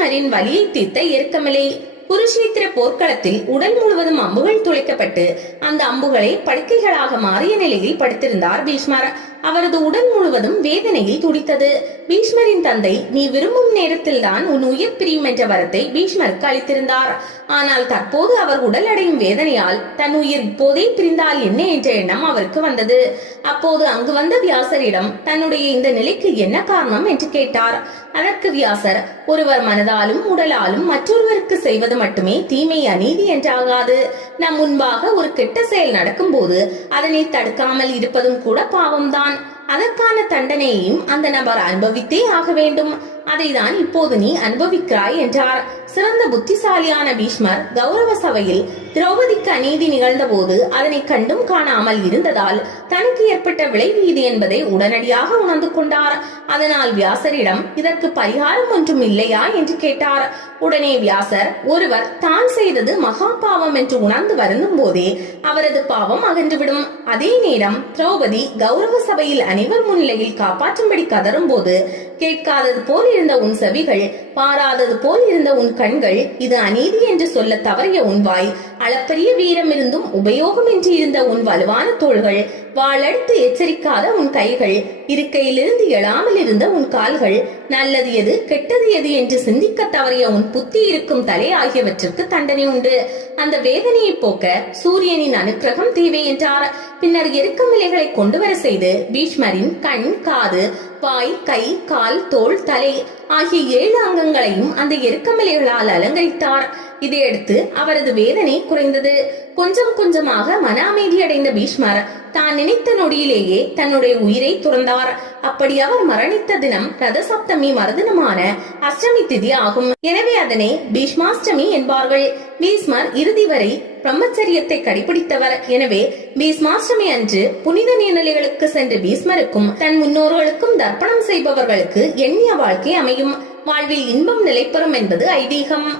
பீஷ்மரின் வலியை தீர்த்த இறக்கமலை குருஷேத்திர போர்க்களத்தில் உடல் முழுவதும் அம்புகள் துளைக்கப்பட்டு அந்த அம்புகளை படுக்கைகளாக மாறிய நிலையில் படுத்திருந்தார் பீஷ்மர். அவரது உடல் முழுவதும் வேதனையில் துடித்தது. பீஷ்மரின் தந்தை நீ விரும்பும் நேரத்தில் தான் உன் உயிர் பிரியும் என்ற வரத்தை பீஷ்மருக்கு அளித்திருந்தார். ஆனால் தற்போது அவர் உடல் அடையும் வேதனையால் தன் உயிர் இப்போதே பிரிந்தால் என்ன என்ற எண்ணம் அவருக்கு வந்தது. அப்போது அங்கு வந்த வியாசரிடம் தன்னுடைய இந்த நிலைக்கு என்ன காரணம்? என்று கேட்டார். அதற்கு வியாசர் ஒருவர் மனதாலும் உடலாலும் மற்றொருவருக்கு செய்வது மட்டுமே தீமை அநீதி என்றாகாது. நம் முன்பாக ஒரு கெட்ட செயல் நடக்கும்போது அதனை தடுக்காமல் இருப்பதும் கூட பாவம்தான். அதற்கான தண்டனையையும் அந்த நபர் அனுபவித்தே ஆக வேண்டும். அதைதான் இப்போது நீ அனுபவிக்கிறாய் என்றார். சிறந்த புத்திசாலியான பீஷ்மர் கௌரவ சபையில் திரௌபதிக்கு அநீதி நிகழ்ந்த போது அதனை கண்டும் காணாமல் இருந்ததால் தனக்கு ஏற்பட்ட விளைவு இது என்பதை உடனடியாக உணர்ந்து கொண்டார். அதனால் வியாசரிடம் இதற்கு பரிகாரம் ஒன்றும் இல்லையா? என்று கேட்டார். உடனே வியாசர் ஒருவர் தான் செய்தது மகா பாவம் என்று உணர்ந்து வருந்தும் போதே அவரது பாவம் அகன்றுவிடும். அதே நேரம் திரௌபதி கௌரவ சபையில் அனைவர் முன்னிலையில் காப்பாற்றும்படி கதறும் போது கேட்காதது போல் இருந்த உன் செவிகள் பாராதது போல் இருந்த உன் கண்கள் இது அநீதி என்று சொல்ல தவறிய உன் வாய் அளப்பரிய வீரம் இருந்தும் உபயோகமின்றி இருந்த உன் வலுவான தோள்கள் வாளெடுத்து எச்சரிக்காத உன் கைகள் இருக்கையிலிருந்து எழாமல் இருந்த உன் கால்கள் நல்லது எது கெட்டது எது என்று சிந்திக்க தவறிய உன் புத்தி இருக்கும் தலை ஆகியவற்றுக்கு தண்டனை உண்டு. அந்த வேதனையை போக்க சூரியனின் அனுக்கிரகம் தேவை என்றார். பின்னர் எருக்கமிலைகளை கொண்டு வர செய்து பீஷ்மரின் கண் காது வாய் கை கால் தோல் தலை ஆகிய ஏழு அங்கங்களையும் அந்த எருக்கமிலைகளால் அலங்கரித்தார். இதையடுத்து அவரது வேதனை குறைந்தது. கொஞ்சம் கொஞ்சமாக மன அமைதி அடைந்த பீஷ்மர் தான் நினைத்த நொடியிலேயே தன்னுடைய உயிரை துறந்தார். அப்படி அவர் மரணித்த தினம் ரதசப்தமி மறுதினமான அஷ்டமி திதி ஆகும். எனவே அதனை பீஷ்மாஷ்டமி என்பார்கள். பீஷ்மர் இறுதி வரை பிரம்மச்சரியத்தை கடைபிடித்தவர். எனவே பீஷ்மாஷ்டமி அன்று புனித நீர்நிலைகளுக்கு சென்று பீஷ்மருக்கும் தன் முன்னோர்களுக்கும் தர்ப்பணம் செய்பவர்களுக்கு எண்ணிய வாழ்க்கை அமையும். வாழ்வில் இன்பம் நிலைப்பெறும் என்பது ஐதீகம்.